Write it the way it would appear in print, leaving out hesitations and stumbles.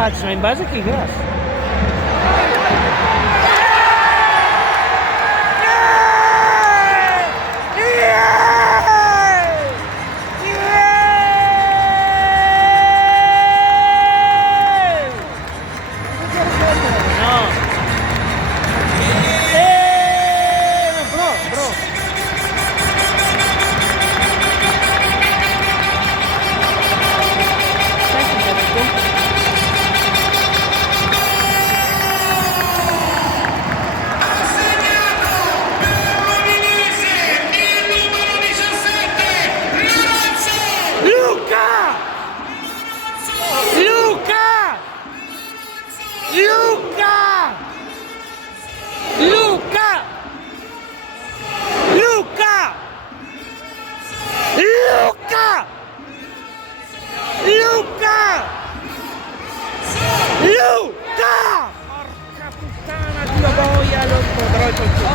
faccio? In base a che gas? Luca! Porca puttana, Dio boia, lo potrò